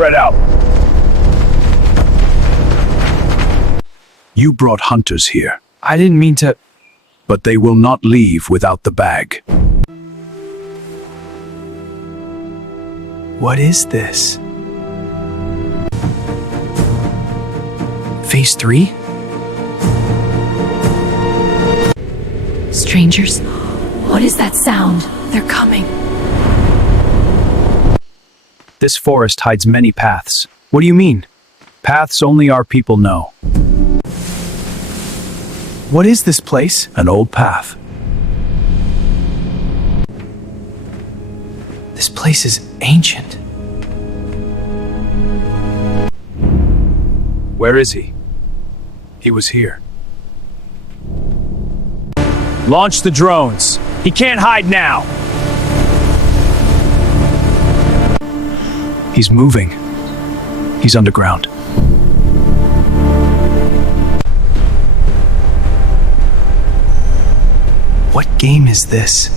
Spread out. You brought hunters here, I didn't mean to. but they will not leave without the bag. What is this? Phase 3? Strangers, what is that sound? They're coming. This forest hides many paths. What do you mean? Paths only our people know. What is this place? An old path. This place is ancient. Where is he? He was here. Launch the drones. He can't hide now. He's moving. He's underground. What game is this?